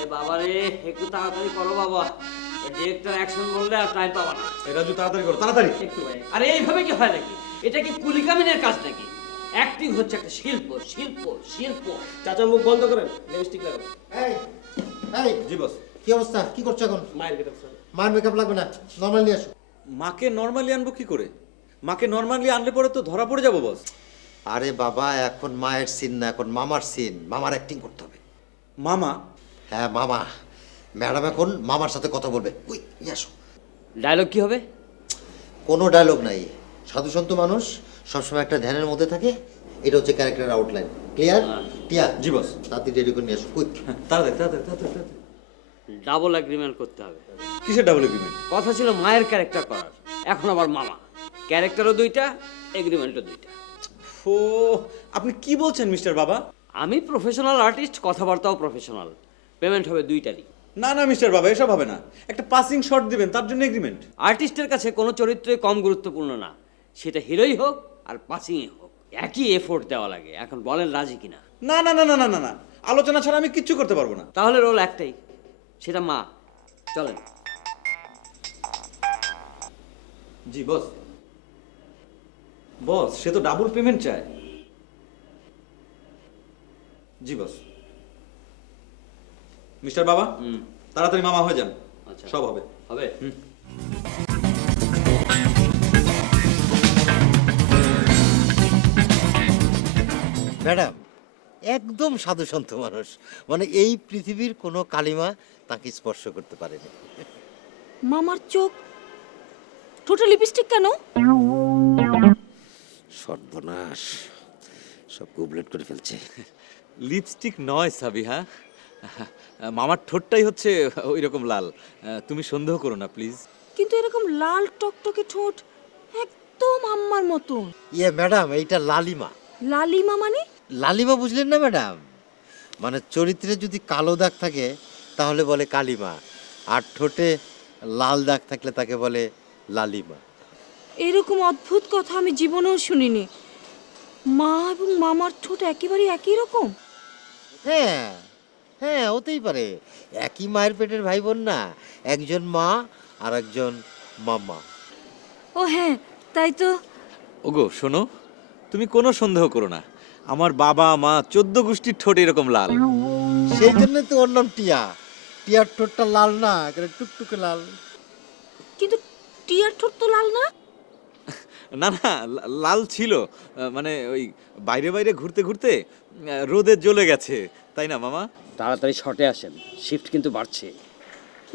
এই বাবা রে, একটু তাড়াতাড়ি করো বাবা। ডিরেক্টর অ্যাকশন বললে আর টাইম পাবা না। এই রাজু তাড়াতাড়ি করো, তাড়াতাড়ি। একটু ভাই, আরে এইভাবে কি হয় নাকি? এটা কি কুলিকামিনের কাজ নাকি? অ্যাক্টিং হচ্ছে একটা শিল্প, শিল্প, শিল্প। চাচা মুখ বন্ধ করেন, লিপস্টিক লাগান। এই এই জি বস। কি অবস্থা, কি করছো এখন? মায়ের গেট স্যার। মার মেকআপ লাগবে না, নর্মাল নিয়ে আসো। মাকে নর্মালি আনবো কি করে? মাকে নর্মালি আনলে পরে তো ধরা পড়ে যাবো বস। আরে বাবা, এখন মায়ের সিন না, এখন মামার সিন। মামার অ্যাক্টিং করতে হবে। মামা? হ্যাঁ মামা। ম্যাডাম এখন মামার সাথে কথা বলবে। ওই নিয়ে আসো। ডায়লগ কি হবে? কোনো ডায়লগ নাই। সাধু সন্ত মানুষ সবসময় একটা ধ্যানের মধ্যে থাকে। এটা হচ্ছে ক্যারেক্টার আউটলাইন। ক্লিয়ার? টিয়া জি বস। তাড়াতাড়ি রেডি করে নিয়ে আসো। কুইক। তাড়াতাড়ি তাড়াতাড়ি তাড়াতাড়ি তাড়াতাড়ি। ডাবল এগ্রিমেন্ট করতে হবে। কিসের ডাবল এগ্রিমেন্ট? কথা ছিল মায়ের ক্যারেক্টার করার, এখন আবার মামা। ক্যারেক্টারও দুইটা, এগ্রিমেন্টও দুইটা। ও, আপনি কি বলছেন মিস্টার বাবা? আমি প্রফেশনাল আর্টিস্ট, কথাবার্তাও প্রফেশনাল। পেমেন্ট হবে দুইটারই। না না মিস্টার বাবা, এসব হবে না। একটা পাসিং শট দিবেন, তার জন্য এগ্রিমেন্ট। আর্টিস্টের কাছে কোনো চরিত্রই কম গুরুত্বপূর্ণ না, সেটা হিরোই হোক আর পাসিংয়ে হোক, একই এফোর্ট দেওয়া লাগে। এখন বলেন রাজি কিনা? না না না না না না না, আলোচনা ছাড়া আমি কিচ্ছু করতে পারবো না। তাহলে রোল একটাই, সেটা মা। চলেন। জি বস। বস, সে তো ডাবল পেমেন্ট চায়। জি বস। মিস্টার বাবা, তাড়াতাড়ি মামা হয়ে যান। আচ্ছা, সব হবে। হবে। ম্যাডাম একদম সাধু সন্ত মানুষ। মানে এই পৃথিবীর কোনো কালিমা তাকে স্পর্শ করতে পারেনি। মামার চোখ, ঠোঁটে লিপস্টিক কেন? সর্বনাশ, সব কুবলেট করে ফেলছে। লিপস্টিক নয় সাবিহা, মামার ঠোঁটটাই হচ্ছে ওই রকম লাল। তুমি সন্দেহ করো না প্লিজ। কিন্তু এরকম লাল টকটকে ঠোঁট একদম আম্মার মতন। ইয়ে ম্যাডাম, এইটা লালিমা। লালিমা মানে? লালিমা বুঝলেন না ম্যাডাম? মানে চরিত্রে যদি কালো দাগ থাকে তাহলে বলে কালিমা, আর ঠোঁটে লাল দাগ থাকলে তাকে বলে লালিমা। এরকম অদ্ভুত কথা আমি জীবনেও শুনিনি। মা এবং মামার ঠোঁট একেবারে একই রকম। হ্যাঁ হ্যাঁ, হতেই পারে। একই মায়ের পেটের ভাই বোন না, একজন মা আর একজন মামা। ও হ্যাঁ, তাই তো। ওগো শোনো, তুমি কোনো সন্দেহ করো না, আমার বাবা মা 14 গোষ্ঠীর ঠোঁট এরকম লাল। সেই জন্য তো ওর নাম টিয়া। টিয়ার ঠোঁটটা লাল না, একেবারে টুকটুকে লাল। কিন্তু টিয়ার ঠোঁট তো লাল না। না না, লাল ছিল, মানে ওই বাইরে বাইরে ঘুরতে ঘুরতে রোদে জ্বলে গেছে, তাই না মামা? তাড়াতাড়ি শর্টে আসেন, শিফট কিন্তু বাড়ছে।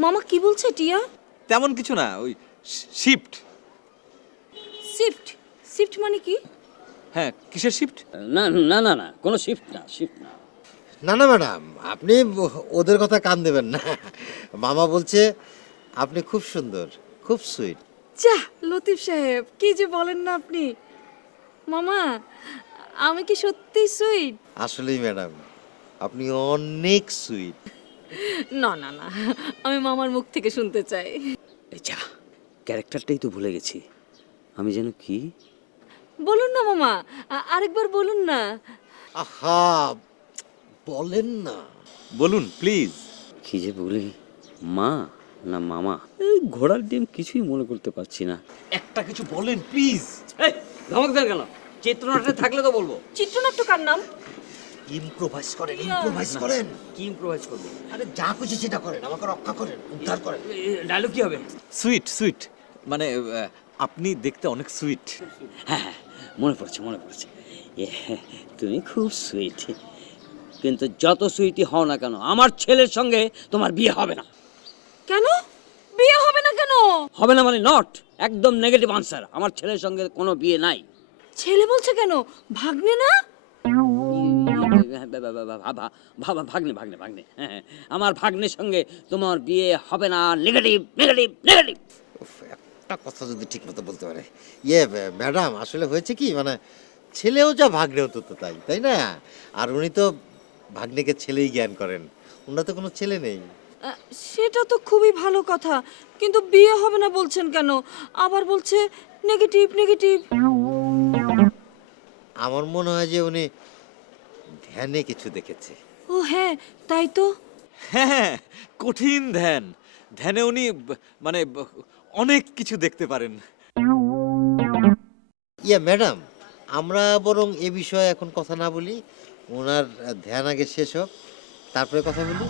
মামা কি বলছে টিয়া? তেমন কিছু না, ওই শিফট। শিফট? শিফট মানে কি? হ্যাঁ, কিসের শিফট? না না না না, কোনো শিফট না, শিফট না। না না ম্যাডাম, আপনি ওদের কথা কান দেবেন না। মামা বলছে আপনি খুব সুন্দর, খুব সুইট। যা লতিফ সাহেব, কি যে বলেন না আপনি। মামা, আমি কি সত্যি সুইট? আসলেই ম্যাডাম, আপনি অনেক সুইট। না না না, আমি মামার মুখ থেকে শুনতে চাই। এই যা, ক্যারেক্টারটাই তো ভুলে গেছি। আমি যেন কি? বলুন না মামা, আরেকবার বলুন না। আহা, বলেন না। বলুন প্লিজ। কি যে বলি, মা না মামা? এই ঘোড়ার ডিম কিছুই মনে করতে পারছি না। একটা কিছু বলেন প্লিজ। এই ধমক দেন কেন? চিত্রনাট্যে থাকলে তো বলবো। চিত্রনাট্য কার নাম? ইম্প্রোভাইজ করেন, ইম্প্রোভাইজ করেন। কি ইম্প্রোভাইজ করবো? আরে যা খুশি সেটা করেন, আমাকে রক্ষা করেন, উদ্ধার করেন। ডায়লগ কি হবে? সুইট সুইট, মানে আপনি দেখতে অনেক সুইট। হ্যাঁ হ্যাঁ, মনে পড়ছে মনে পড়ছে। এ, তুমি খুব সুইট, কিন্তু যত সুইটই হও না কেন, আমার ছেলের সঙ্গে তোমার বিয়ে হবে না। কেন বিয়ে হবে না কেন? হবে না মানে নট, একদম নেগেটিভ আনসার। আমার ছেলের সঙ্গে কোনো বিয়ে নাই। ছেলে বলছে কেন? ভাগ্নে না? ভাগ্নে ভাগ্নে ভাগ্নে, হ্যাঁ, আমার ভাগ্নের সঙ্গে তোমার বিয়ে হবে না। Negative negative negative. উফ, একটা কথা যদি ঠিক মতো বলতে পারে। ইয়ে ম্যাডাম, আসলে হয়েছে কি, মানে ছেলেও যা ভাগ্নেও তো তো তাই, তাই না? আর উনি তো ভাগ্নেকে ছেলেই জ্ঞান করেন, ওনার তো কোনো ছেলে নেই। সেটা তো খুবই ভালো কথা, কিন্তু বিয়ে হবে না বলছেন কেন? আবার বলছে নেগেটিভ নেগেটিভ। আমার মনে হয় যে উনি ধ্যানে কিছু দেখেছে। ও হ্যাঁ, তাই তো। হ্যাঁ, কঠিন ধ্যান। ধ্যানে উনি মানে অনেক কিছু দেখতে পারেন। ম্যাডাম, আমরা বরং এ বিষয়ে এখন কথা না বলি, ওনার ধ্যান আগে শেষ হোক, তারপরে কথা বলি।